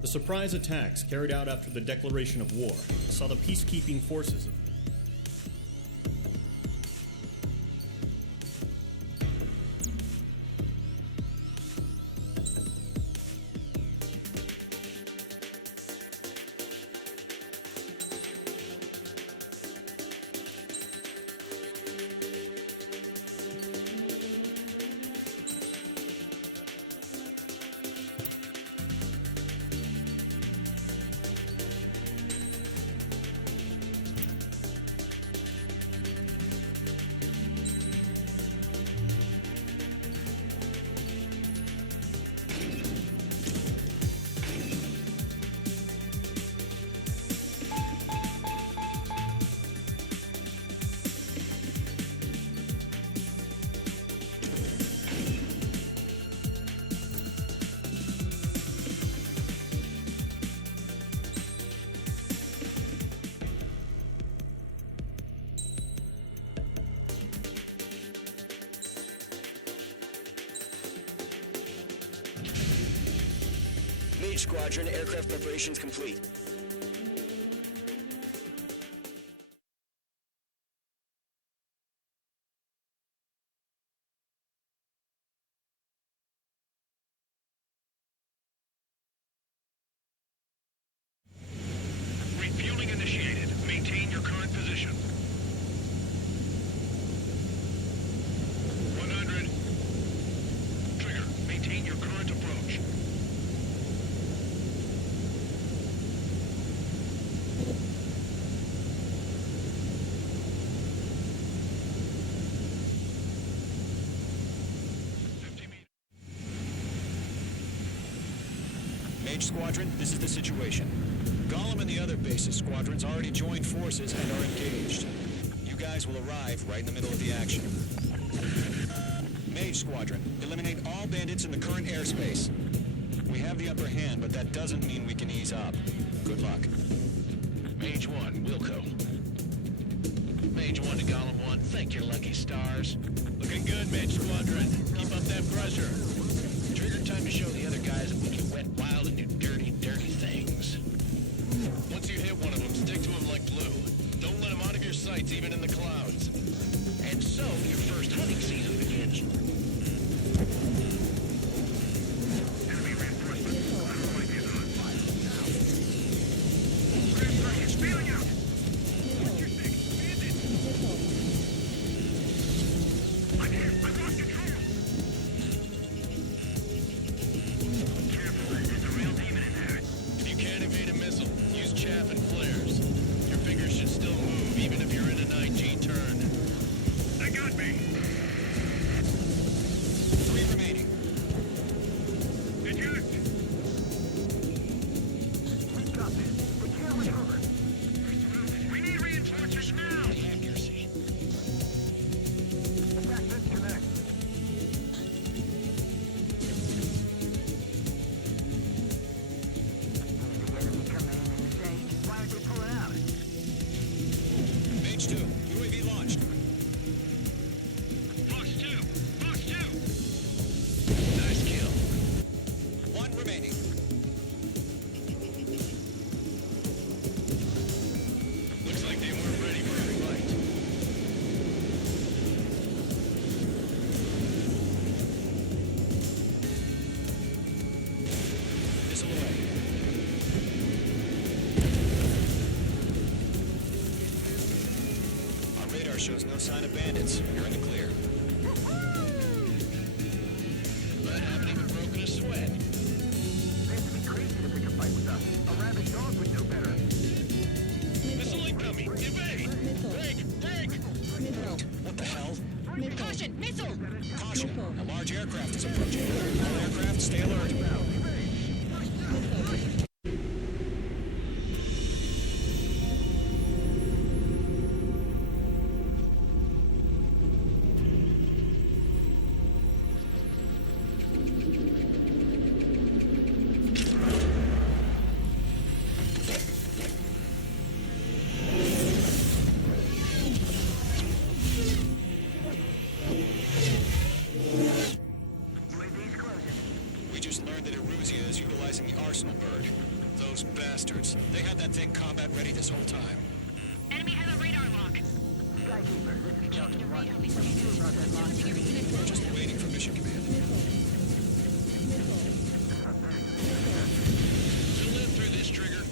The surprise attacks carried out after the declaration of war saw the peacekeeping forces of Mage Squadron, aircraft preparations complete. Refueling initiated. Maintain your current position. 100. Trigger, maintain your current approach. Mage Squadron, this is the situation. Gollum and the other bases squadrons already joined forces and are engaged. You guys will arrive right in the middle of the action. Mage Squadron, eliminate all bandits in the current airspace. We have the upper hand, but that doesn't mean we can ease up. Good luck. Mage 1, Wilco. Mage 1 to Gollum 1, thank your lucky stars. Looking good, Mage Squadron. Keep up that pressure. Trigger time to show the other guys that we can wet wild and do dirty, dirty things. Once you hit one of them, stick to him like glue. Don't let him out of your sights, even in the clouds. And so, your first hunting season begins. Enemy reinforcements. Spilling out! What's your thing? Bandit! I'm here! I've lost control! Careful, there's a real demon in there. If you can't evade a missile, use chaff and flares. Your fingers should still move, even if you're in an IG turn. They got me! 3 remaining. Eject! We got this. We can't recover. We need reinforcements now! Accuracy. Attack disconnect. Mage 2, UAV launched. Fox 2! Fox 2! Nice kill. 1 remaining. Looks like they weren't ready for a fight. Missile away. Our radar shows no sign of bandits. You're in the clear. But haven't even broken a sweat. They'd be crazy to pick a fight with us. A rabid dog would know better. Missile incoming! Evade! Break! Break! What the hell? Caution! Missile! Caution! A large aircraft is approaching. All aircraft, stay alert. We just learned that Eruzia is utilizing the Arsenal bird. Those bastards. They had that thing combat ready this whole time. Enemy has a radar lock. Skykeeper, this is Delta 1. Radar What do you do about that lock? We're just waiting for mission command. We'll live through this, Trigger.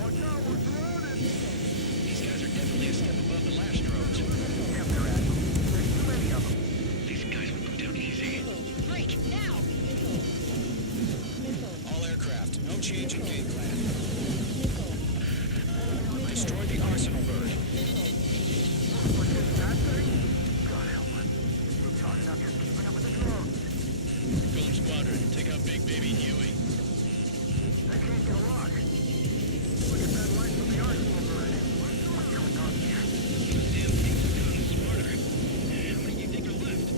Watch out, we're surrounded! These guys are definitely a step above the last drones. Damn, they're at them. There's too many of them. These guys will go down easy. Break, now! All aircraft, no change in game plan. Destroy the arsenal bird. What's this, that thing? God help us. We're talking up here keeping up with the drones. Golem Squadron, take out Big Baby Huey. They can't get a lock. Look at that light from the arsenal bird. What's going on here? Damn thing's gotten smarter. How many do you think are left?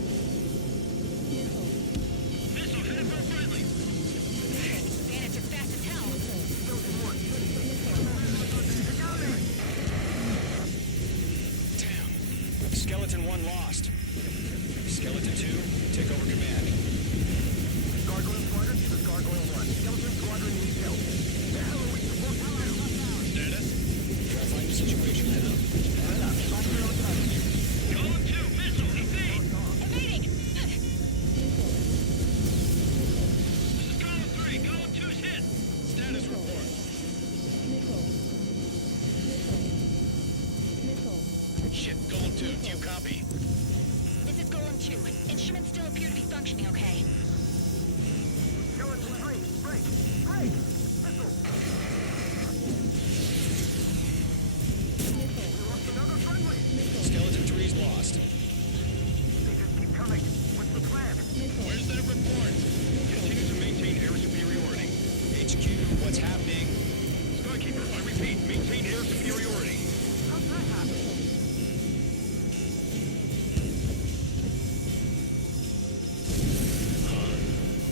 Missile headed for friendly. Bandits are fast as hell. Damn. Skeleton 1 lost. Skeleton 2, take over command. Gargoyle Squadron, this is Gargoyle 1. Skeleton Squadron needs help. The hell are we supposed to do? Status? Try to find the situation now. Head up. Stop your own time. Golem 2, missile, evade! Evading! This is Golem 3, Golem 2's hit! Status report. Shit, Golem 2, do you copy? This is Golem 2. Instruments still appear to be functioning okay. Skeleton 3, break! Break! Missile! We lost another friendly! Skeleton 3's lost. They just keep coming. What's the plan? Where's that report? Continue to maintain air superiority. HQ, what's happening? Skykeeper, I repeat, maintain air superiority. How's that happen?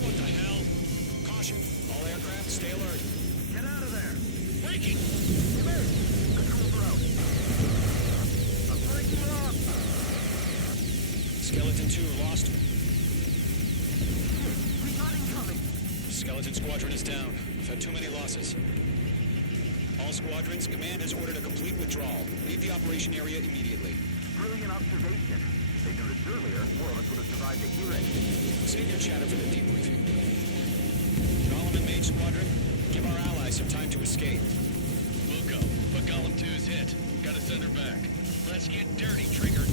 What the hell? Caution. All aircraft, stay alert. Get out of there! Breaking! Controls are out. I'm breaking off! Skeleton 2 lost. We got incoming! Skeleton Squadron is down. We've had too many losses. All squadrons, command has ordered a complete withdrawal. Leave the operation area immediately. Brilliant observation. If they noticed earlier, more of us would have survived to hear it. Save your chatter for the debriefing. Golem and Mage Squadron, give our allies some time to escape. We'll go, but Golem 2's hit. Gotta send her back. Let's get dirty, Trigger.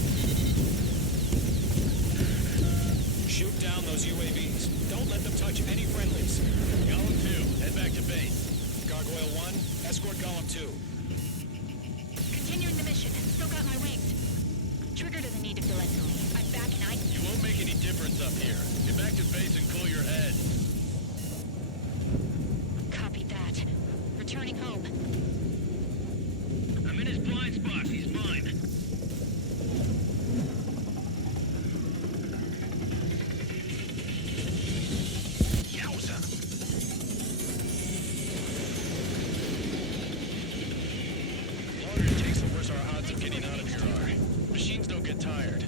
Shoot down those UAVs. Don't let them touch any friendlies. Golem 2, head back to base. Gargoyle 1, escort Golem 2. Continuing the mission. Still got my wings. Trigger doesn't need to fill in for me. I'm back and You won't make any difference up here. Get back to base and cool your head. Copy that. Returning home. I'm in his blind spot. He's mine. Yowza! The longer it takes, the worse our odds of getting out of here are. Machines don't get tired.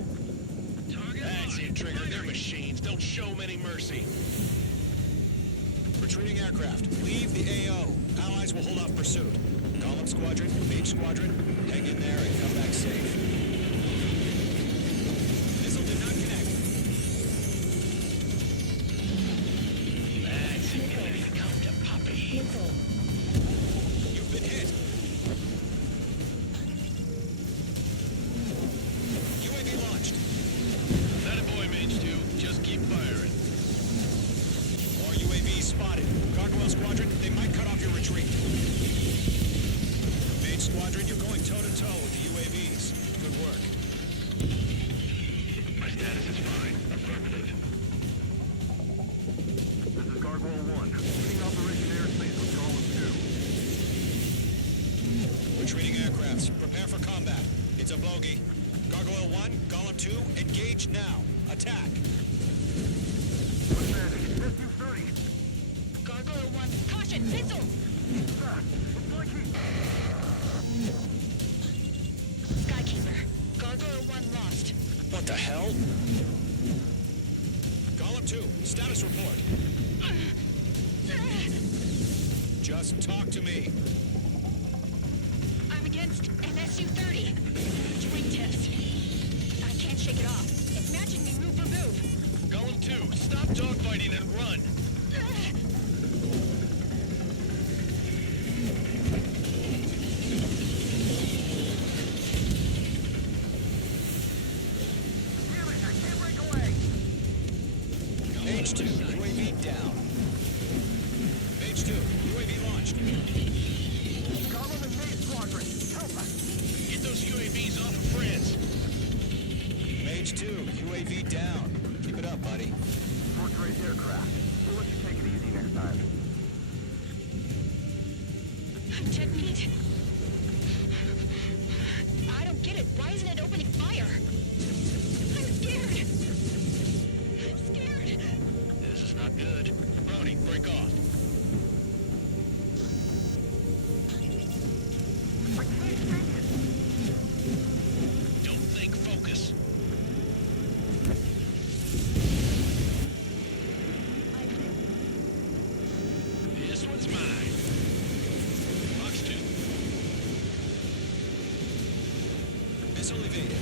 That's it, Trigger. They're machines. Don't show them any mercy. Retreating aircraft, leave the AO. Allies will hold off pursuit. Golem Squadron, Mage Squadron, hang in there and come back safe. Missile did not connect. That's it. Gonna come to Poppy. You've been hit. UAV launched. That a boy, Mage 2. Just keep firing. More UAVs spotted. Gargoyle Squadron, they might cut off your retreat. Mage Squadron, you're going toe-to-toe with the UAVs. Good work. My status is fine. Affirmative. This is Gargoyle 1. Leading Operation Airspace with Golem 2. Retreating aircrafts, prepare for combat. It's a bogey. Gargoyle 1, Golem 2, engage now. Attack. What's that? SU-30. Gargoyle 1. Caution! Missile! Fast. It's like he... Skykeeper. Gargoyle 1 lost. What the hell? Golem 2, status report. Just talk to me. I'm against an Su-30. Joint test. I can't shake it off. It's matching me move for move. Golem 2, stop dogfighting and run. Damn it, I can't break away. Mage 2, UAV down. Mage 2, UAV launched. Gollum and Maze Squadron, help us. Get those UAVs off of France. Mage 2, UAV down. Keep it up, buddy. Fourth-grade aircraft. We'll let you take it easy next time. Jet meat. I don't get it. Why isn't it opening fire? I'm scared. I'm scared. This is not good. Brownie, break off. I can't take it. Don't think, focus. This one's mine. Box 2. Missile evaded.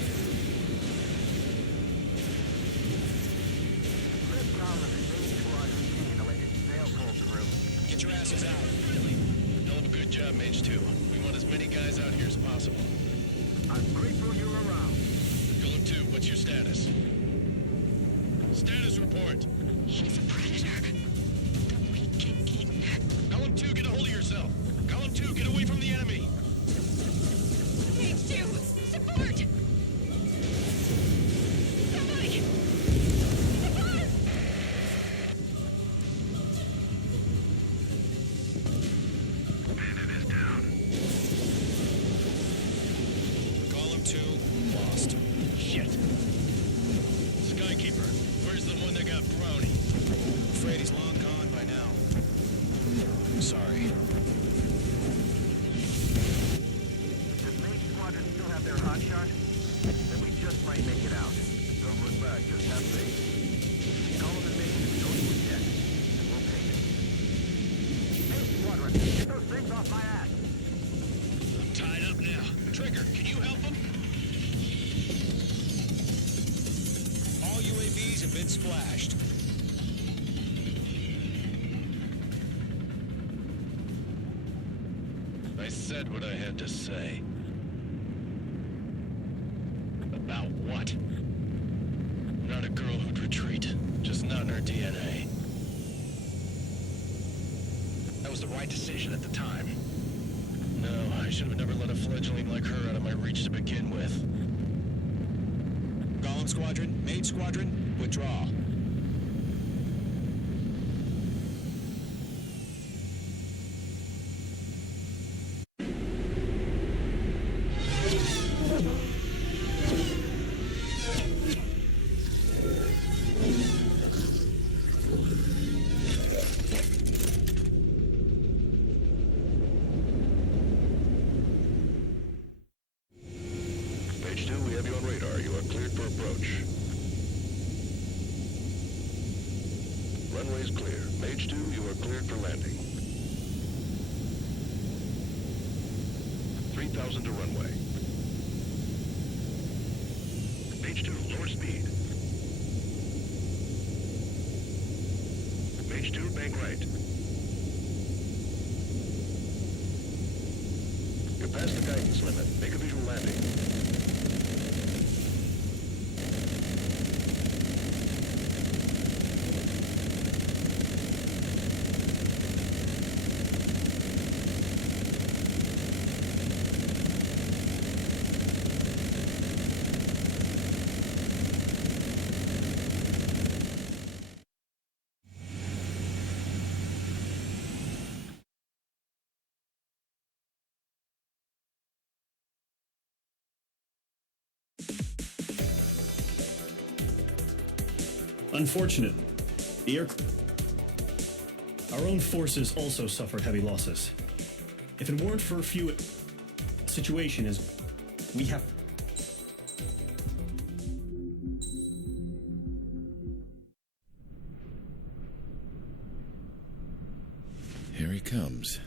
Red Gollum and Maze Squadron team elected sail pull through. Get your asses out. Hell of a good job, Mage 2. We want as many guys out here as possible. I'm grateful you're around. Golem 2, what's your status? Status report. He's a predator. The weak get eaten. Golem 2, get a hold of yourself. Golem 2, get away from the enemy. Mage 2, support! Somebody! Support! Bandit is down. Golem 2, lost. Shit. Skykeeper, where's the one that got Brownie? Afraid he's long gone by now. Sorry. Does Maze Squadron still have their hotshot? Then we just might make it out. Don't look back, just have faith. Gollum and Maze is going to jet, and we'll take it. Maze Squadron, get those things off my ass! I'm tied up now. Trigger, can you help him? All UAVs have been splashed. I said what I had to say. About what? Not a girl who'd retreat. Just not in her DNA. That was the right decision at the time. No, I should have never let a fledgling like her out of my reach to begin with. Golem Squadron, Mage Squadron, withdraw. Page 2, we have you on radar. You are cleared for approach. Runway is clear. Page 2, you are cleared for landing. 3,000 to runway. Page 2, lower speed. Page 2, bank right. You're past the guidance limit. Make a visual landing. Unfortunate. Our own forces also suffered heavy losses. If it weren't for a few situation is we have Here he comes.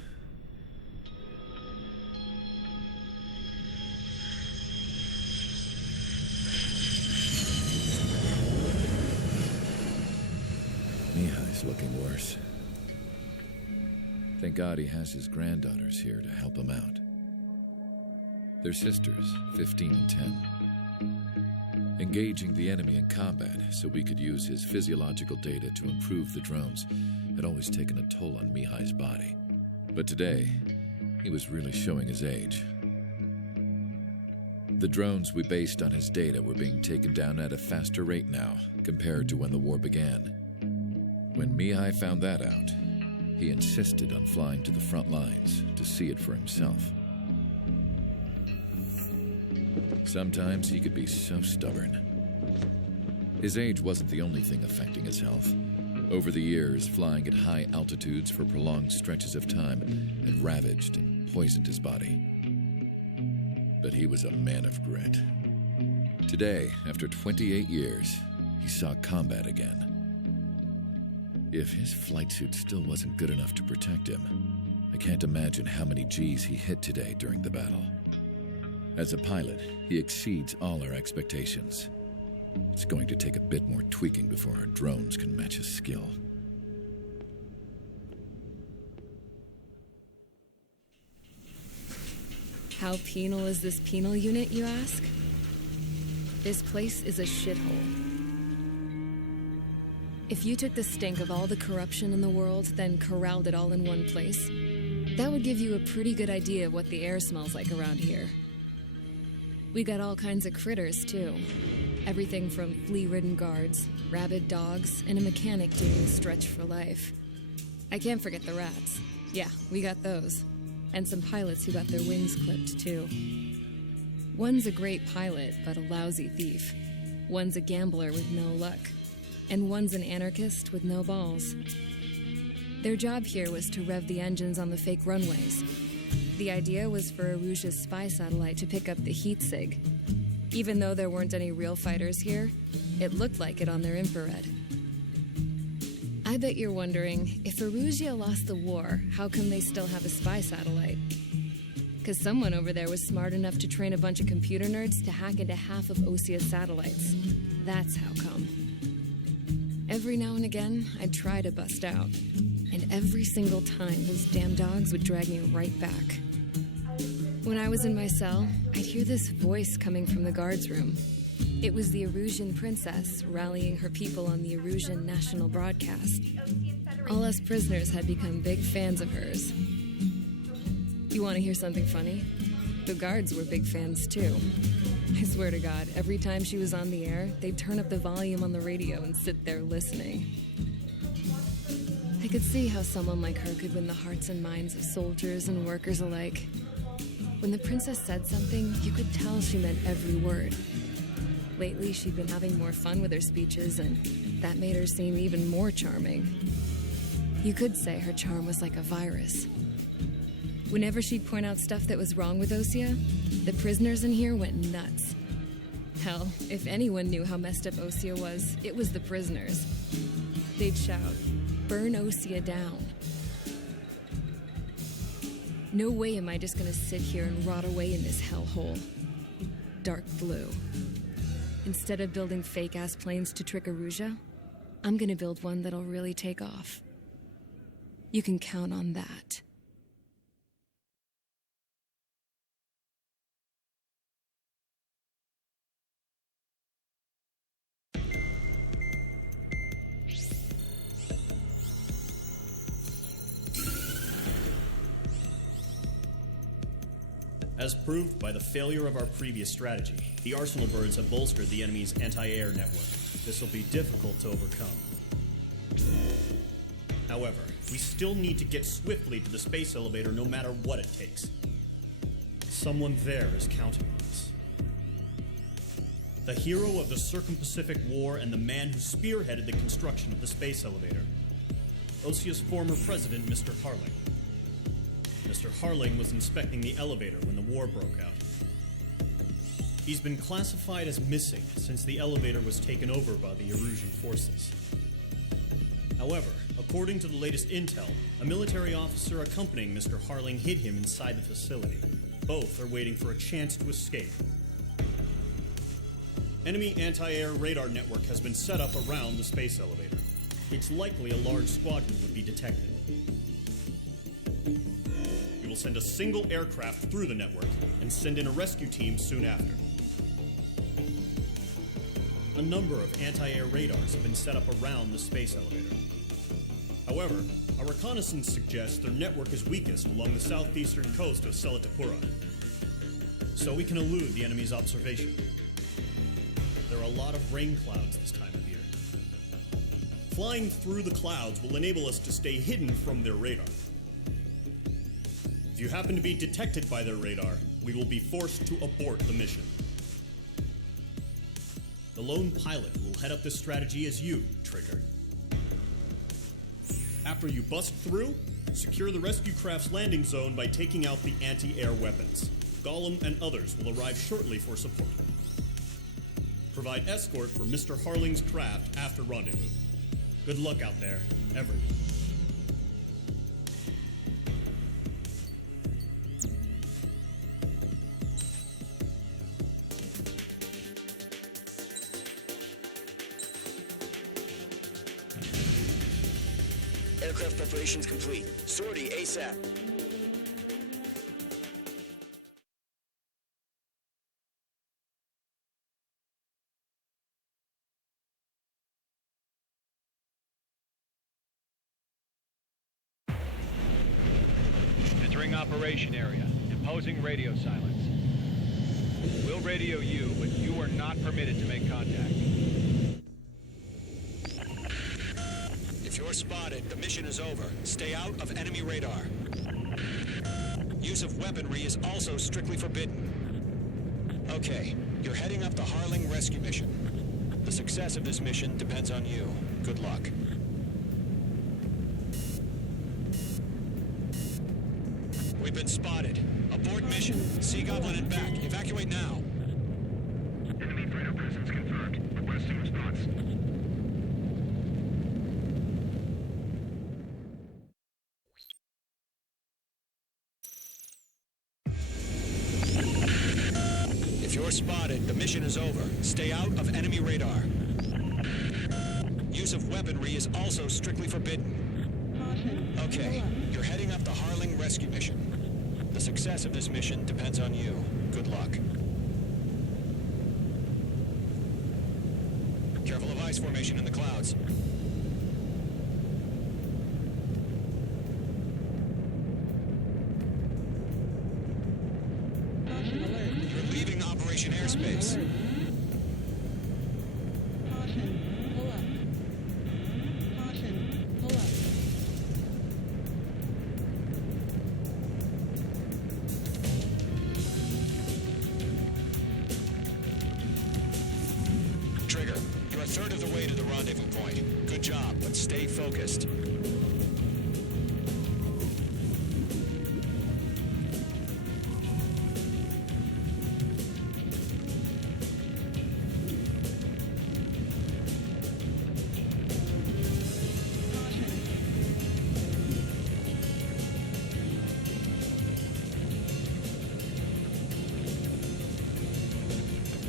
is looking worse. Thank God he has his granddaughters here to help him out. They're sisters, 15 and 10. Engaging the enemy in combat so we could use his physiological data to improve the drones had always taken a toll on Mihai's body. But today, he was really showing his age. The drones we based on his data were being taken down at a faster rate now compared to when the war began. When Mihai found that out, he insisted on flying to the front lines to see it for himself. Sometimes he could be so stubborn. His age wasn't the only thing affecting his health. Over the years, flying at high altitudes for prolonged stretches of time had ravaged and poisoned his body. But he was a man of grit. Today, after 28 years, he saw combat again. If his flight suit still wasn't good enough to protect him, I can't imagine how many G's he hit today during the battle. As a pilot, he exceeds all our expectations. It's going to take a bit more tweaking before our drones can match his skill. How penal is this penal unit, you ask? This place is a shithole. If you took the stink of all the corruption in the world, then corralled it all in one place, that would give you a pretty good idea of what the air smells like around here. We got all kinds of critters, too. Everything from flea-ridden guards, rabid dogs, and a mechanic doing stretch for life. I can't forget the rats. Yeah, we got those. And some pilots who got their wings clipped, too. One's a great pilot, but a lousy thief. One's a gambler with no luck. And one's an anarchist with no balls. Their job here was to rev the engines on the fake runways. The idea was for Aruja's spy satellite to pick up the heat sig. Even though there weren't any real fighters here, it looked like it on their infrared. I bet you're wondering, if Aruja lost the war, how come they still have a spy satellite? Because someone over there was smart enough to train a bunch of computer nerds to hack into half of Osia's satellites. That's how come. Every now and again, I'd try to bust out. And every single time, those damn dogs would drag me right back. When I was in my cell, I'd hear this voice coming from the guards room. It was the Arujan princess rallying her people on the Arujan national broadcast. All us prisoners had become big fans of hers. You want to hear something funny? The guards were big fans too. I swear to God, every time she was on the air, they'd turn up the volume on the radio and sit there listening. I could see how someone like her could win the hearts and minds of soldiers and workers alike. When the princess said something, you could tell she meant every word. Lately, she'd been having more fun with her speeches, and that made her seem even more charming. You could say her charm was like a virus. Whenever she'd point out stuff that was wrong with Osia, the prisoners in here went nuts. Hell, if anyone knew how messed up Osia was, it was the prisoners. They'd shout, "Burn Osia down." No way am I just gonna sit here and rot away in this hellhole. Dark blue. Instead of building fake-ass planes to trick Aruja, I'm gonna build one that'll really take off. You can count on that. As proved by the failure of our previous strategy, the Arsenal birds have bolstered the enemy's anti-air network. This will be difficult to overcome. However, we still need to get swiftly to the space elevator no matter what it takes. Someone there is counting on us. The hero of the Circum-Pacific War and the man who spearheaded the construction of the space elevator. Osia's former president, Mr. Harling. Mr. Harling was inspecting the elevator when the war broke out. He's been classified as missing since the elevator was taken over by the Arujan forces. However, according to the latest intel, a military officer accompanying Mr. Harling hid him inside the facility. Both are waiting for a chance to escape. Enemy anti-air radar network has been set up around the space elevator. it's likely a large squadron would be detected. We will send a single aircraft through the network and send in a rescue team soon after. A number of anti-air radars have been set up around the space elevator. However, our reconnaissance suggests their network is weakest along the southeastern coast of Selatapura, so we can elude the enemy's observation. There are a lot of rain clouds this time of year. Flying through the clouds will enable us to stay hidden from their radar. If you happen to be detected by their radar, we will be forced to abort the mission. The lone pilot will head up this strategy as you, Trigger. After you bust through, secure the rescue craft's landing zone by taking out the anti-air weapons. Gollum and others will arrive shortly for support. Provide escort for Mr. Harling's craft after rendezvous. Good luck out there, everyone. Aircraft preparations complete. Sortie ASAP. Entering operation area. Imposing radio silence. We'll radio you, but you are not permitted to make contact. If you're spotted, the mission is over. Stay out of enemy radar. Use of weaponry is also strictly forbidden. Okay, you're heading up the Harling rescue mission. The success of this mission depends on you. Good luck. We've been spotted. Abort mission. Sea Goblin and back. Evacuate now. Enemy freighter presence confirmed. Requesting response. If you're spotted, the mission is over. Stay out of enemy radar. Use of weaponry is also strictly forbidden. Okay, you're heading up the Harling rescue mission. The success of this mission depends on you. Good luck. Careful of ice formation in the clouds. You're leaving Operation Airspace. Trigger, you're a third of the way to the rendezvous point. Good job, but stay focused.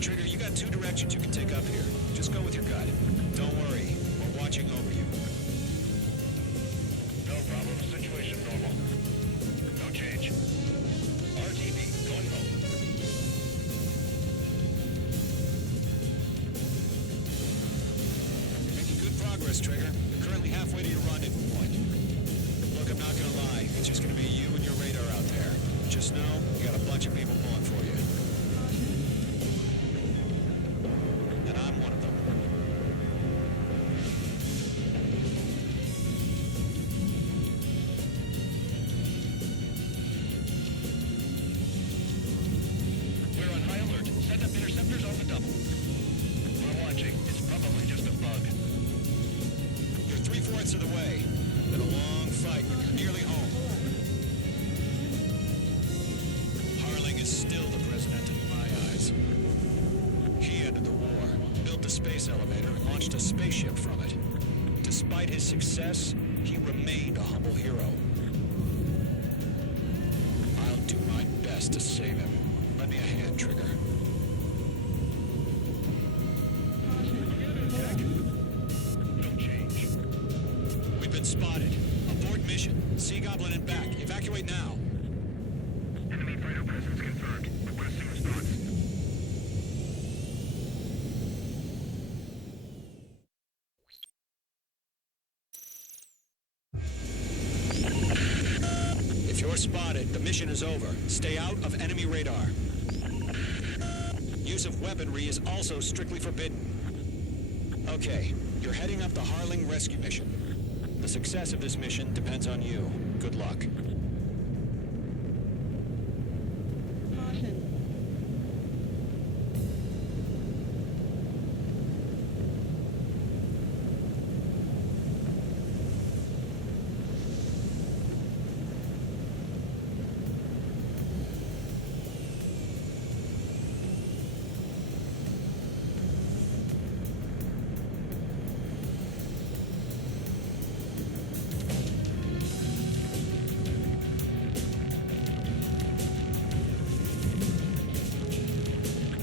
Trigger, you got two directions you can take up here. Just go with your gut. Don't worry, we're watching over you. No problem. Situation normal. No change. RTV, going home. You're making good progress, Trigger. You're currently halfway to your rendezvous point. Look, I'm not gonna lie. It's just gonna be you and your radar out there. Just know, you got a bunch of people pulling for you. And I'm one of them. We're on high alert. Send up interceptors on the double. We're watching. It's probably just a bug. You're 3/4 of the way. Been a long fight, but you're nearly home. Harling is still the president in my eyes. He ended the war, built the space elevator, and launched a spaceship from it. Despite his success, he remained a humble hero. I'll do my best to save him. Lend me a hand, Trigger. No change. right now. Enemy fighter presence confirmed. Requesting response. If you're spotted, the mission is over. Stay out of enemy radar. Use of weaponry is also strictly forbidden. Okay, you're heading up the Harling rescue mission. The success of this mission depends on you. Good luck.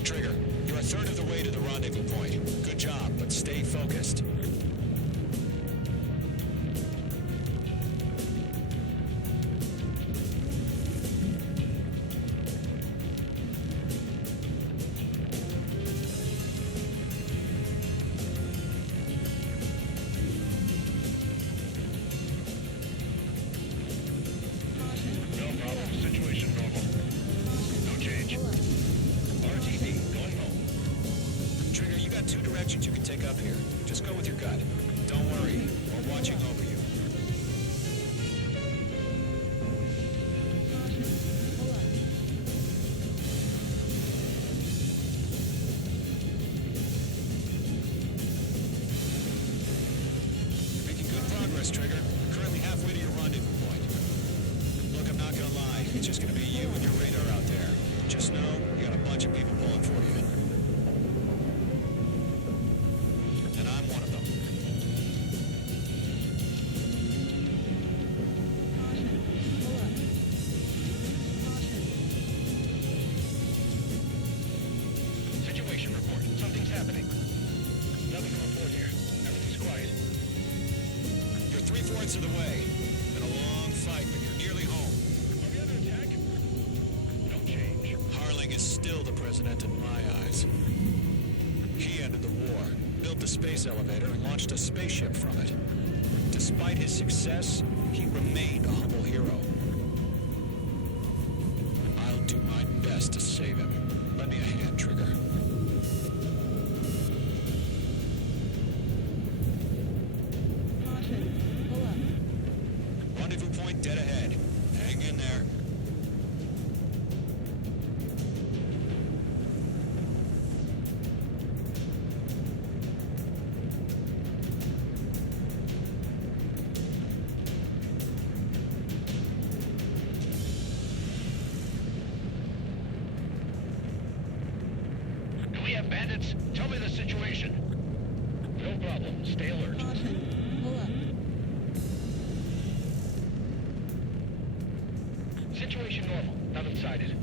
Trigger, you're a third of the way to the rendezvous point. Good job, but stay focused. No problem. Situation normal. No change. RTD, going home. Trigger, you got two directions you can take up here. Just go with your gut. Don't worry, we're watching over you. You're making good progress, Trigger. Currently halfway to your rendezvous point. Look, I'm not gonna lie. It's just gonna be you and your radar out there. Just know you got a bunch of people pulling for you. And I'm one of them. Situation report. Something's happening. Nothing to report here. Everything's quiet. You're 3/4 of the way. Been a long fight, but you're nearly home. Are we under attack? No change. Harling is still the president in my eyes. He ended the war, built the space elevator, and launched a spaceship from it. Despite his success, he remained a humble hero. I'll do my best to save him. Lend me a hand, Trigger. Rendezvous point dead ahead. Hang in there. Do we have bandits? Tell me the situation. No problem. Stay alert. Situation normal. Nothing sighted.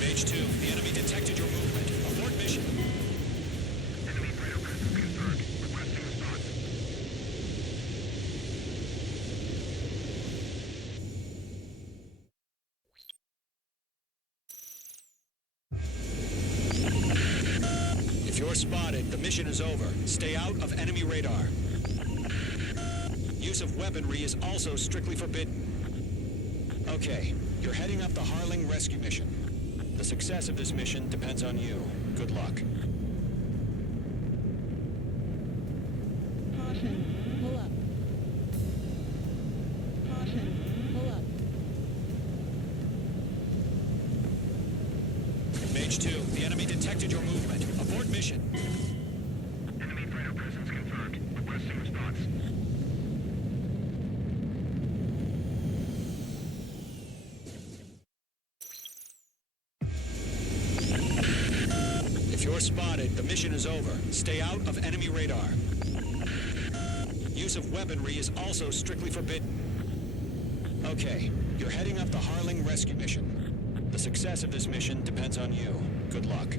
Mage 2, the enemy detected your movement. Abort mission. Enemy fighter presence confirmed. Requesting response. If you're spotted, the mission is over. Stay out of enemy radar. Use of weaponry is also strictly forbidden. Okay, you're heading up the Harling rescue mission. The success of this mission depends on you. Good luck. Mage 2, the enemy detected your movement. Abort mission. Enemy fighter presence confirmed. Requesting response. If you're spotted. The mission is over. Stay out of enemy radar. Use of weaponry is also strictly forbidden. Okay, you're heading up the Harling rescue mission. The success of this mission depends on you. Good luck.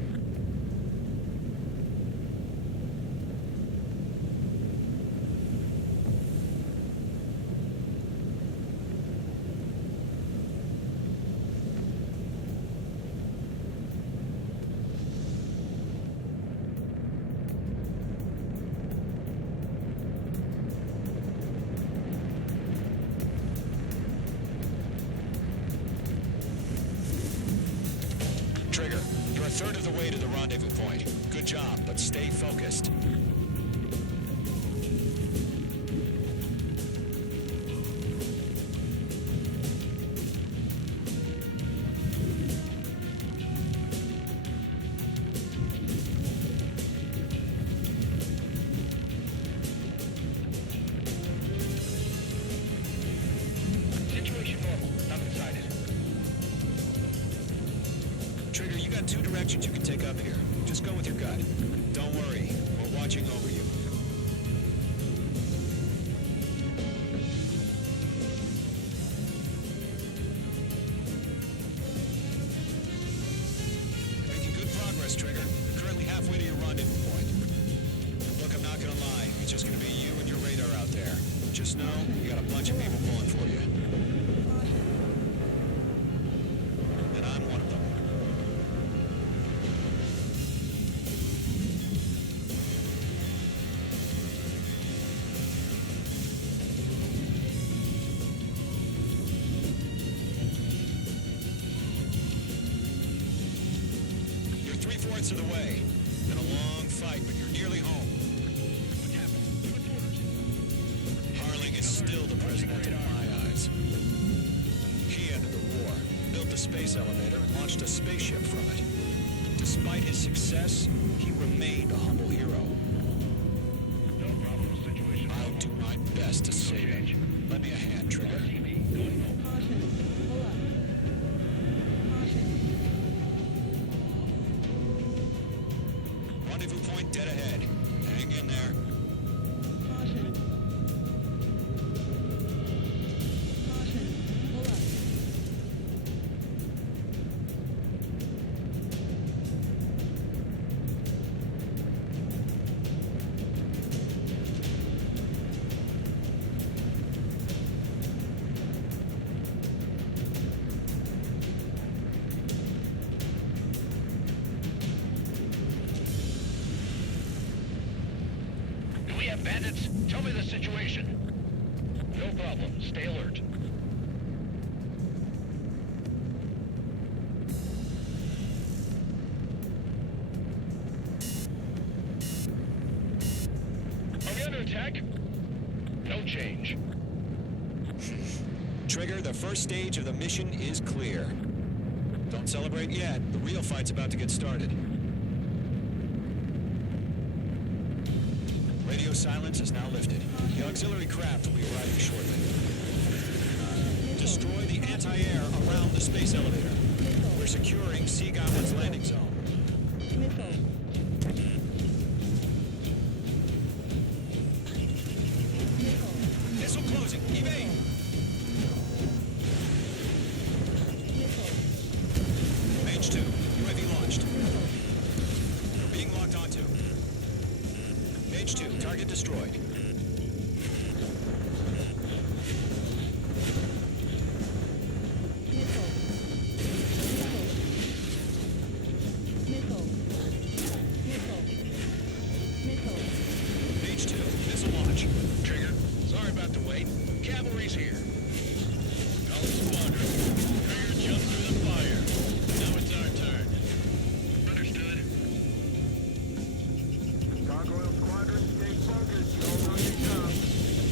Trigger, you're a third of the way to the rendezvous point. Good job, but stay focused. Situation normal. Not excited. Trigger, you got two directions you can take up here. Just go with your gut. Don't worry, we're watching over you. Making good progress, Trigger. You're currently halfway to your rendezvous point. Look, I'm not gonna lie. It's just gonna be you and your radar out there. Just know, you got a bunch of people pulling for you. And I'm one of them. You're 3/4 of the way. Been a long fight, but you're nearly home. What happened? Give us orders. Harling is still the president in my eyes. He ended the war, built the space elevator, and launched a spaceship from it. Despite his success, he remained a humble hero. No problem. Situation I'll do my best to save him. Lend me a hand, Trigger. TV. Going home. Rendezvous point dead ahead. Hang in there. Do we have bandits? Tell me the situation. No problem. Stay alert. Are we under attack? No change. Trigger, the first stage of the mission is clear. Don't celebrate yet. The real fight's about to get started. Radio silence is now lifted. The auxiliary craft will be arriving shortly. Destroy the anti-air around the space elevator. We're securing Sea Goblin's landing zone. Missile closing. Evade! Mage 2, UAV launched. We're being locked onto. Mage 2, target destroyed. Mage 2, missile launch. Trigger. Sorry about the wait. Cavalry's here. Calling squadron. Trigger jumped through the fire. Now it's our turn. Understood. Gargoyle Squadron, stay focused. Don't run your job.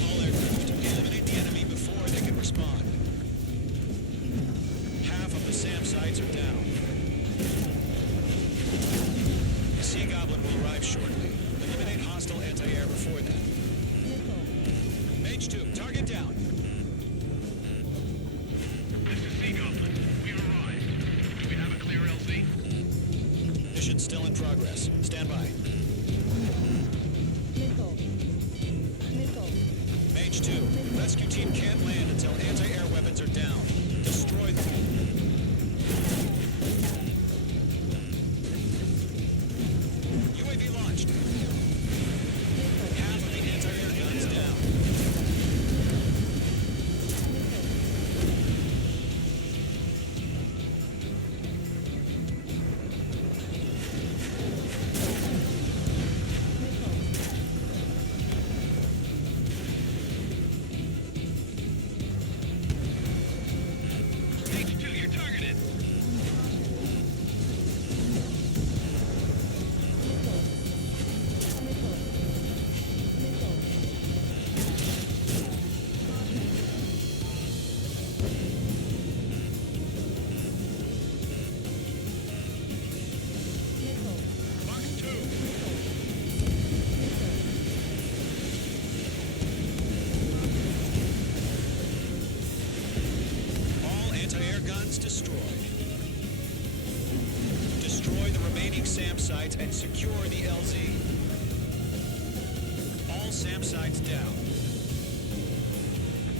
All aircraft, eliminate the enemy before they can respond. Half of the SAM sites are down. The Sea Goblin will arrive shortly. Eliminate hostile anti-air before then. Mage 2, target down. This is Sea Goblin. We've arrived. Do we have a clear LZ? Mission still in progress. Stand Mage 2, rescue team can't land until anti-air weapons are down. Destroy them. UAV launched. Half of the anti-air guns down. Mage 2, you're targeted. Box 2. All anti-air guns destroyed. Destroy the remaining SAM sites and secure the LZ. All SAM sites down.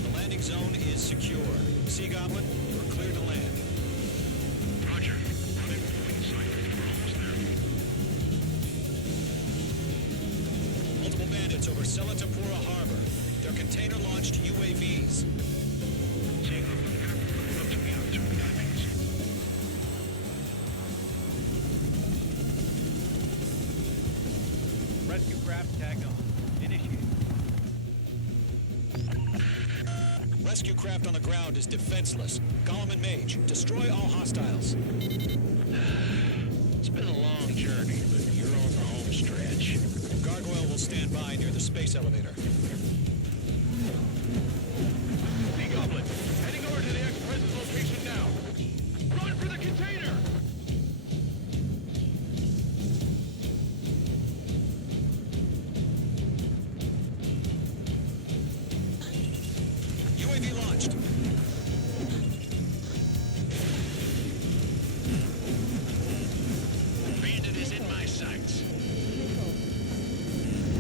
The landing zone is secure. Sea Goblin, you're clear to land. Roger. Running point sight. We're almost there. Multiple bandits over Selatapura Harbor. They're container-launched UAVs. Seeing them from here. Up to me on 2 timings. Rescue craft tagged on. Initiate. Rescue craft on the ground is defenseless. Gollum and Mage, destroy all hostiles. It's been a long journey, but you're on the home stretch. Gargoyle will stand by near the space elevator. Sea Goblin, heading over to the Express's location now. Run for the container! UAV launched. Bandit is in my sights.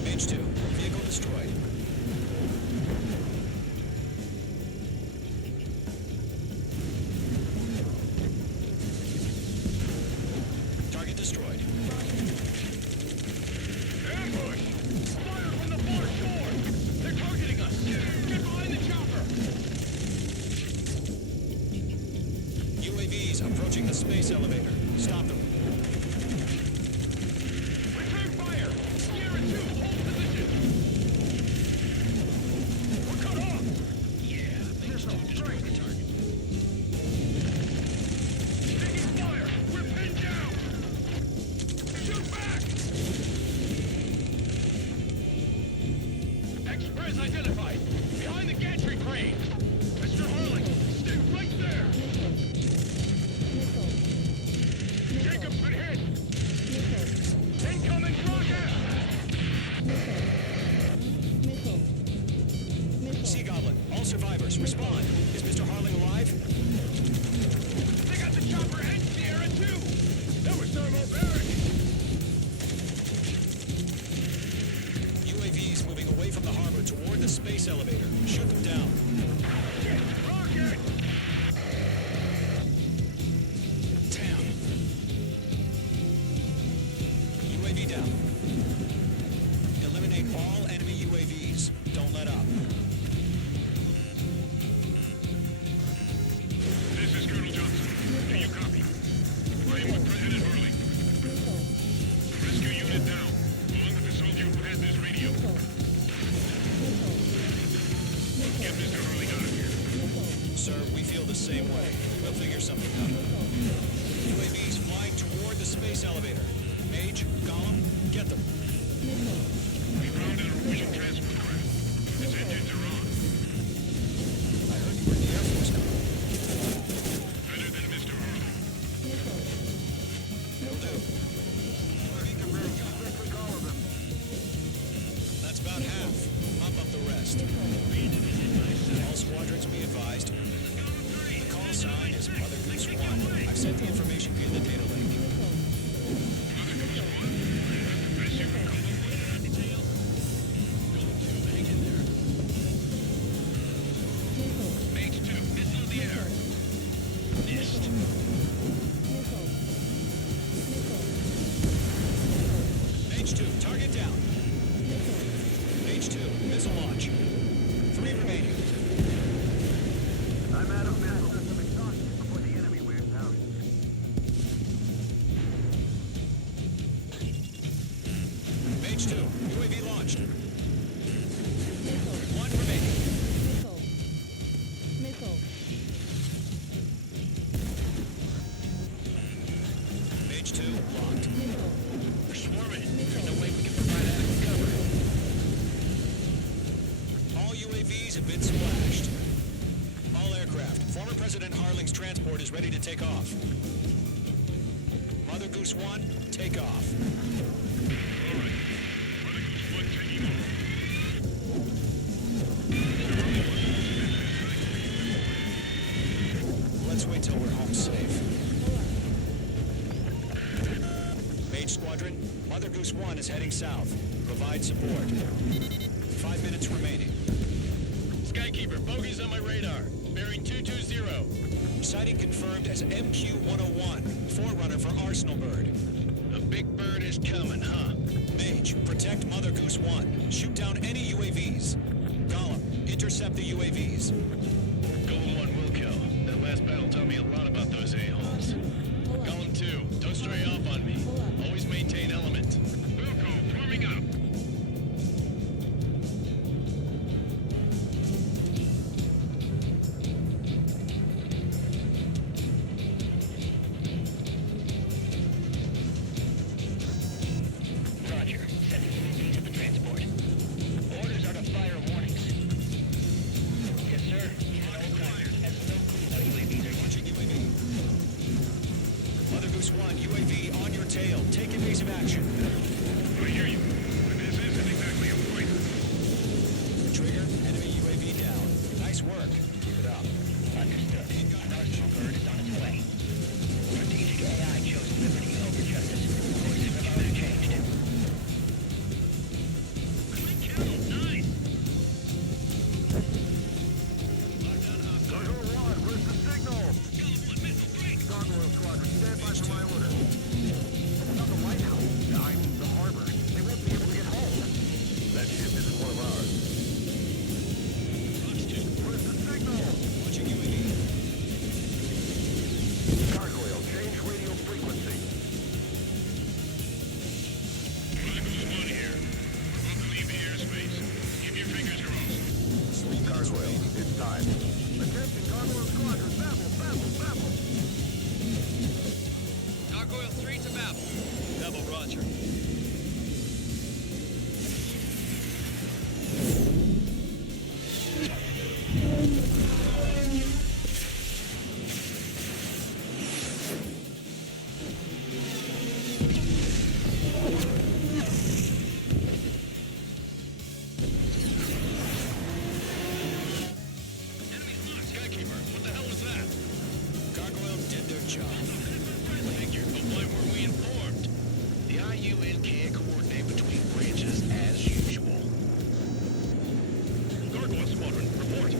Mage 2, vehicle destroyed. Target destroyed. Ambush! Fire from the far shore! They're targeting us! Get behind the chopper! UAVs approaching the space elevator. Stop them. Return fire! Sierra 2, hold position! We're cut off! Yeah, Mage 2 destroyed the target. Taking fire! We're pinned down! Shoot back! Express identified! Behind the gantry crane! Mr. Harling, stay right there! Jacob's been hit! Incoming rocket! Sea Goblin, all survivors, respond. Is Mr. Harling alive? They got the chopper and Sierra 2! That was thermobaric! UAVs moving away from the harbor toward the space elevator. Shoot them down. Rocket! Damn. UAV down. Eliminate all enemy UAVs. Don't let up. This is Colonel Johnson. Do you copy? I am with President Hurley. Rescue unit down, along with the soldier who has this radio. Get Mr. Hurley out of here. Sir, we feel the same way. We'll figure something out. UAVs flying toward the space elevator. Mage, Gollum, get them. We found an Norwegian transport craft. Its engines are on. I heard you were in the Air Force now. Better than Mr. Hurley. Will do. That's about half. Mop up the rest. All squadrons be advised. The call sign is Mother Goose 1. I've sent the information via the data link. down. Mage 2, missile launch. 3 remaining. I'm out of missile system exhaustion before the enemy wears out. Mage 2, UAV launched. 1 remaining. Mage 2, locked. We're swarming. There's no way we can provide adequate cover. All UAVs have been splashed. All aircraft. Former President Harling's transport is ready to take off. Mother Goose 1, take off. Let's wait till we're home safe. Mage Squadron, Mother Goose 1 is heading south. Provide support. 5 minutes remaining. Skykeeper, bogey's on my radar. Bearing 220. Sighting confirmed as MQ-101, forerunner for Arsenal Bird. A big bird is coming, huh? Mage, protect Mother Goose 1. Shoot down any UAVs. Gollum, intercept the UAVs. Golem 1 will kill. That last battle taught me a lot about those a-holes. Golem 2, don't stray off on me. Always maintain element. Wilco, forming up. Roger. Sending UAV to the transport. Orders are to fire warnings. Yes, sir. He's an old timer. Has no clue how UAVs are Launching UAV. Mother Goose 1, UAV on your tail. Take evasive action. I hear you. But this isn't exactly a point. Trigger, enemy UAV down. Nice work. Keep it up. Understood. Arsenal bird is on its way. Strategic AI chose liberty over justice. Course of order changed. Nice. Gargoyle 1, where's the signal? Gargoyle Squadron, stand by for my order. Not the White House. I mean the harbor. They won't be able to get home. That ship isn't one of ours. Where's the signal? Launching UAV. Gargoyle, change radio frequency. Mother Goose 1 here. We're about to leave the airspace. Keep your fingers crossed. Sleep, Gargoyle. It's time. Attention, Gargoyle Squadron. Babble, babble, babble. Gargoyle 3 to Babel. Double Roger. Skykeeper, what the hell was that? Gargoyle did their job. Figure, but why weren't we informed? The IUN can't coordinate between branches as usual. Gargoyle Squadron, report.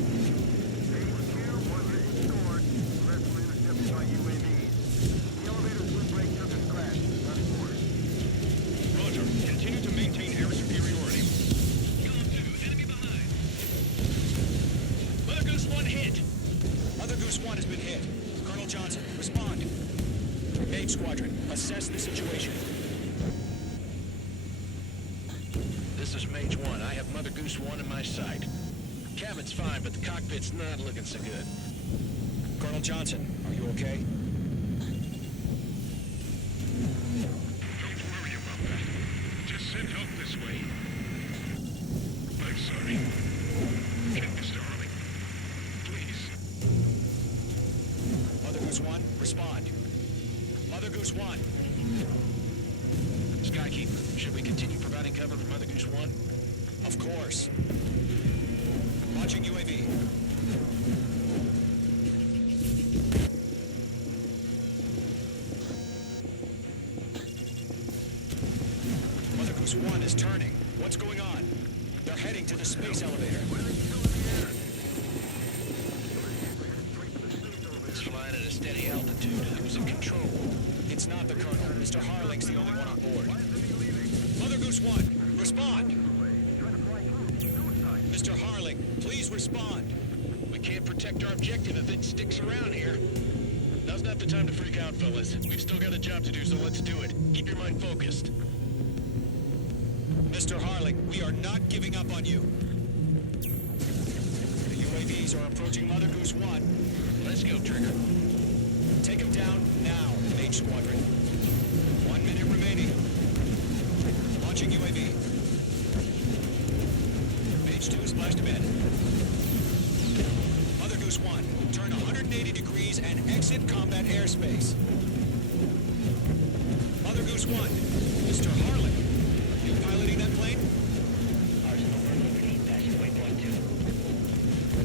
A1Q, one mission stored. The rest were intercepted by UAVs. The elevator's windbreak took a crash. None more. Roger. Continue to maintain air superiority. Golem 2, enemy behind. Mother Goose 1 hit. Mother Goose 1 has been hit. Colonel Johnson, respond. Mage Squadron, assess the situation. This is Mage 1. I have Mother Goose 1 in my sight. Cabin's fine, but the cockpit's not looking so good. Colonel Johnson, are you okay? Don't worry about that. Just send help this way. I'm sorry. Get Mr. Harling. Please. Mother Goose 1, respond. Mother Goose 1. Skykeeper, should we continue providing cover for Mother Goose 1? Of course. Launching UAV. Mother Goose 1 is turning. What's going on? They're heading to the space elevator. It's flying at a steady altitude. Who's in control? It's not the Colonel. Mr. Harling's the only one on board. Mother Goose 1, Respond. Mr. Harling, please respond. We can't protect our objective if it sticks around here. Now's not the time to freak out, fellas. We've still got a job to do, so let's do it. Keep your mind focused. Mr. Harling, we are not giving up on you. The UAVs are approaching Mother Goose 1. Let's go, Trigger. Take him down now, Mage Squadron. 1 minute remaining. Launching UAV. Mage 2 splash to bed. Mother Goose 1, turn 180 degrees and exit combat airspace. Mother Goose 1, Mr. Harlan, are you piloting that plane? Arsenal Bird Liberty, passing waypoint 2.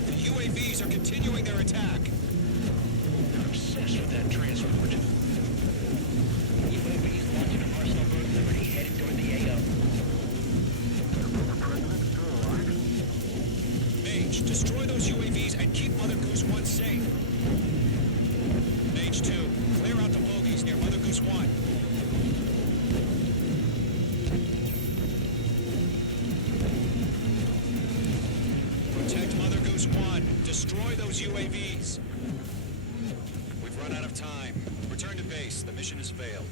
The UAVs are continuing their attack. I'm obsessed with that transport. UAVs launching from Arsenal Bird Liberty, headed toward the AO. Mage, destroy those UAVs and keep Mother Goose 1 safe. Mage 2, clear out the bogies near Mother Goose 1. Protect Mother Goose 1. Destroy those UAVs. We've run out of time. Return to base. The mission has failed.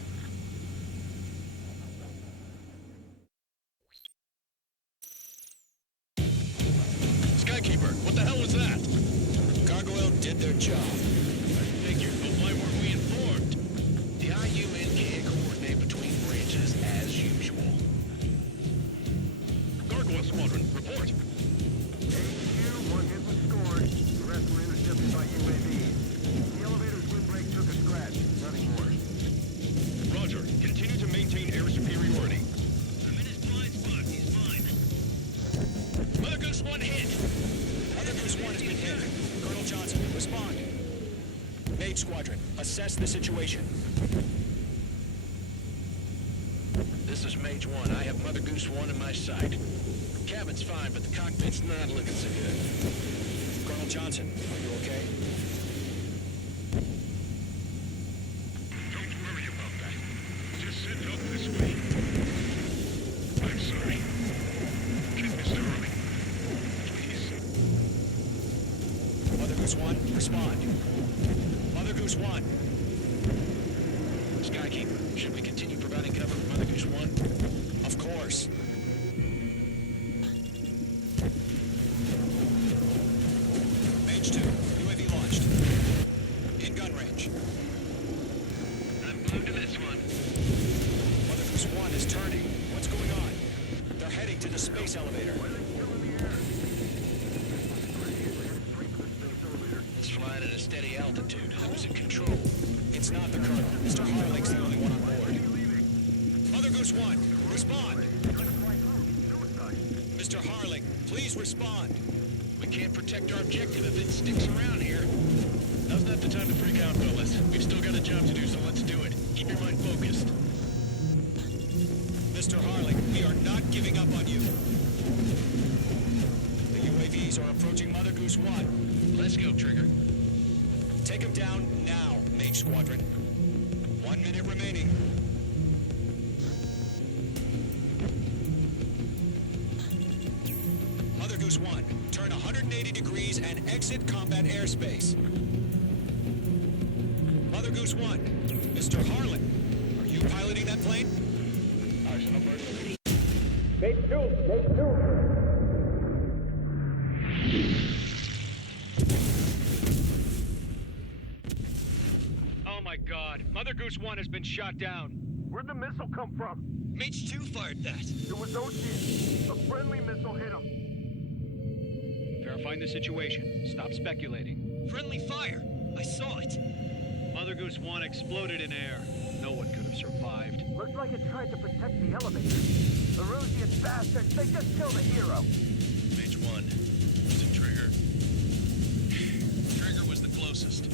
Skykeeper, what the hell was that? Gargoyle did their job. I figured, but why weren't we informed? The IUN can't coordinate between branches as usual. Gargoyle Squadron, report. One hit was scored. The rest were intercepted by UAVs. The elevator's windbreak took a scratch. Nothing more. Roger. Continue to maintain air superiority. I'm in his blind spot. He's mine. Mother Goose 1 hit. Mother Goose 1 has been hit. Colonel Johnson, respond. Mage Squadron, assess the situation. This is Mage 1. I have Mother Goose 1 in my sight. Cabin's fine, but the cockpit's not looking so good. Colonel Johnson, are you okay? Don't worry about that. Just send it up this way. I'm sorry. Get Mr. Harling. Please. Mother Goose 1, respond. Mother Goose 1. Skykeeper, should we continue providing cover for Mother Goose 1? Of course. Mage 2, UAV launched. In gun range. I'm glued to this one. Mother Goose 1 is turning. What's going on? They're heading to the space elevator. It's flying at a steady altitude. Who's in control? It's not the Colonel. Mr. Harling's the only one on board. Mother Goose 1, respond. Mr. Harling, please respond. We can't protect our objective if it sticks around here. Now's not the time to freak out, fellas. We've still got a job to do, so let's do it. Keep your mind focused. Mr. Harling, we are not giving up on you. The UAVs are approaching Mother Goose 1. Let's go, Trigger. Take him down now, Mage Squadron. 1 minute remaining. Mother Goose 1, turn 180 degrees and exit combat airspace. Mother Goose 1, Mr. Harlan, are you piloting that plane? Arsenal Bird Liberty. Oh my God, Mother Goose 1 has been shot down. Where'd the missile come from? Mage 2 fired that. It was Ocean. A friendly missile hit him. Verifying the situation. Stop speculating. Friendly fire. I saw it. Mother Goose 1 exploded in air. No one could have survived. Looks like it tried to protect the elevator. Erusian bastards, they just killed a hero. Mage 1. Was it Trigger? Trigger was the closest.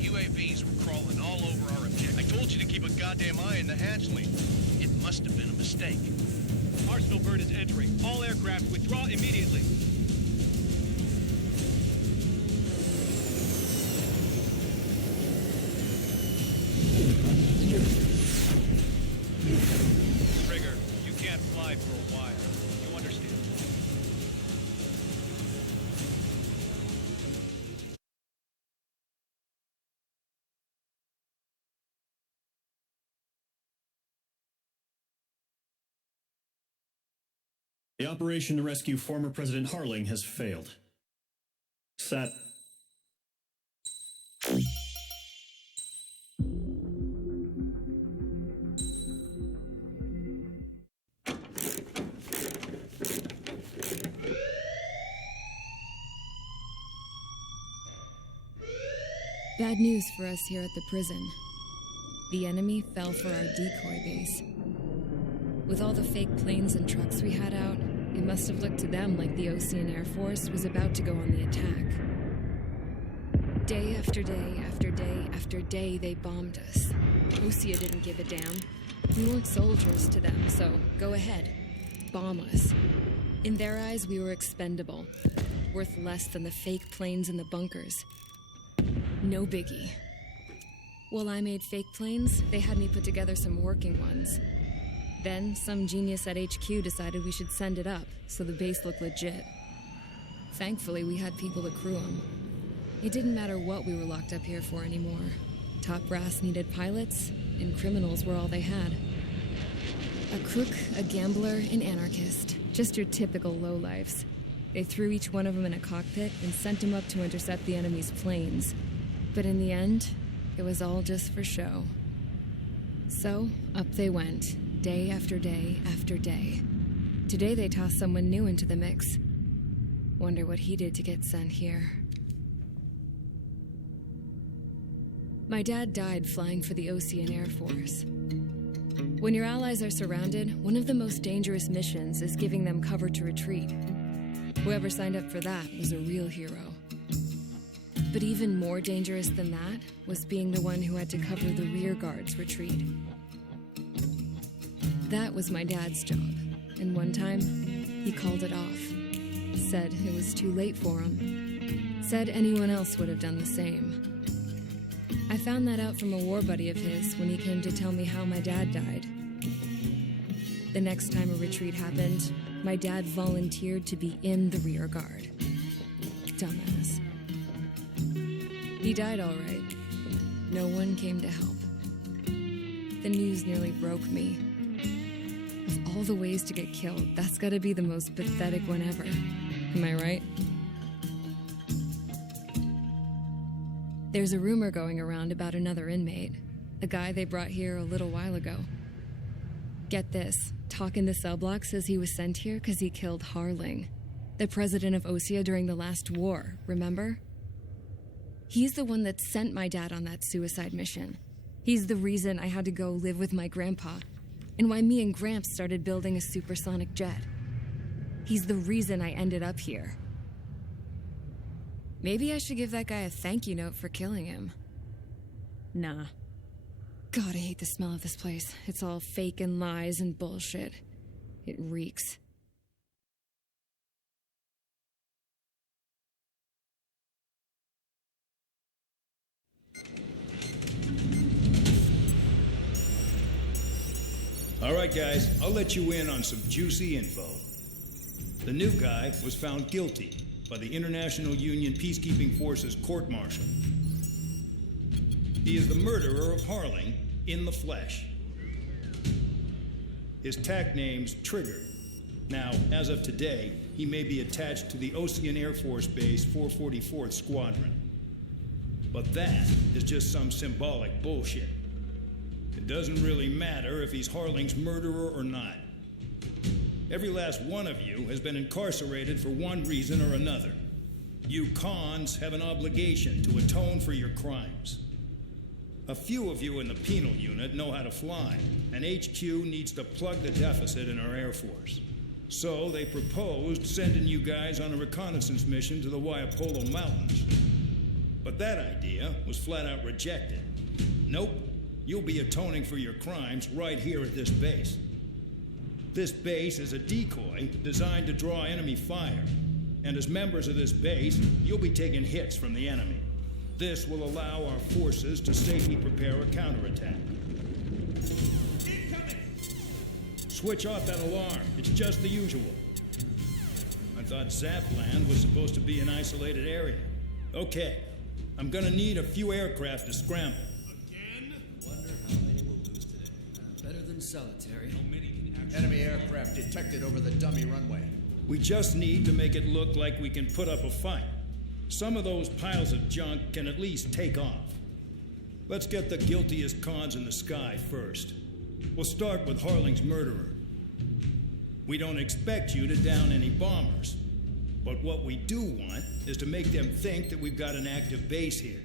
UAVs were crawling all over our objective. I told you to keep a goddamn eye in the hatchling. It must have been a mistake. Arsenal Bird is entering. All aircraft withdraw immediately. Trigger, you can't can't fly for a while. You understand? The operation to rescue former President Harling has failed. Sat. Bad news for us here at the prison. The enemy fell for our decoy base. With all the fake planes and trucks we had out, it must have looked to them like the Ocean Air Force was about to go on the attack. Day after day after day after day, they bombed us. Osea didn't give a damn. We weren't soldiers to them, so go ahead. Bomb us. In their eyes, we were expendable. Worth less than the fake planes in the bunkers. No biggie. While I made fake planes, they had me put together some working ones. Then, some genius at HQ decided we should send it up, so the base looked legit. Thankfully, we had people to crew them. It didn't matter what we were locked up here for anymore. Top brass needed pilots, and criminals were all they had. A crook, a gambler, an anarchist. Just your typical lowlifes. They threw each one of them in a cockpit and sent them up to intercept the enemy's planes. But in the end, it was all just for show. So, up they went, day after day after day. Today they tossed someone new into the mix. Wonder what he did to get sent here. My dad died flying for the Ocean Air Force. When your allies are surrounded, one of the most dangerous missions is giving them cover to retreat. Whoever signed up for that was a real hero. But even more dangerous than that was being the one who had to cover the rear guard's retreat. That was my dad's job, and one time, he called it off. Said it was too late for him. Said anyone else would have done the same. I found that out from a war buddy of his when he came to tell me how my dad died. The next time a retreat happened, my dad volunteered to be in the rear guard. Dumbass. He died all right. No one came to help. The news nearly broke me. Of all the ways to get killed, that's gotta be the most pathetic one ever. Am I right? There's a rumor going around about another inmate. A guy they brought here a little while ago. Get this. Talk in the cell block says he was sent here because he killed Harling, the president of Osea during the last war, remember? He's the one that sent my dad on that suicide mission. He's the reason I had to go live with my grandpa, and why me and Gramps started building a supersonic jet. He's the reason I ended up here. Maybe I should give that guy a thank you note for killing him. Nah. God, I hate the smell of this place. It's all fake and lies and bullshit. It reeks. All right, guys, I'll let you in on some juicy info. The new guy was found guilty by the International Union Peacekeeping Forces court-martial. He is the murderer of Harling in the flesh. His tack name's Trigger. Now, as of today, he may be attached to the Ocean Air Force Base 444th Squadron. But that is just some symbolic bullshit. It doesn't really matter if he's Harling's murderer or not. Every last one of you has been incarcerated for one reason or another. You cons have an obligation to atone for your crimes. A few of you in the penal unit know how to fly, and HQ needs to plug the deficit in our Air Force. So they proposed sending you guys on a reconnaissance mission to the Waiapolo Mountains. But that idea was flat out rejected. Nope, you'll be atoning for your crimes right here at this base. This base is a decoy designed to draw enemy fire, and as members of this base, you'll be taking hits from the enemy. This will allow our forces to safely prepare a counterattack. Switch off that alarm. It's just the usual. I thought Zapland was supposed to be an isolated area. Okay, I'm gonna need a few aircraft to scramble. Again? Wonder how many we'll lose today. Better than solitary. How many can actually... Enemy aircraft detected over the dummy runway. We just need to make it look like we can put up a fight. Some of those piles of junk can at least take off. Let's get the guiltiest cons in the sky first. We'll start with Harling's murderer. We don't expect you to down any bombers, but what we do want is to make them think that we've got an active base here.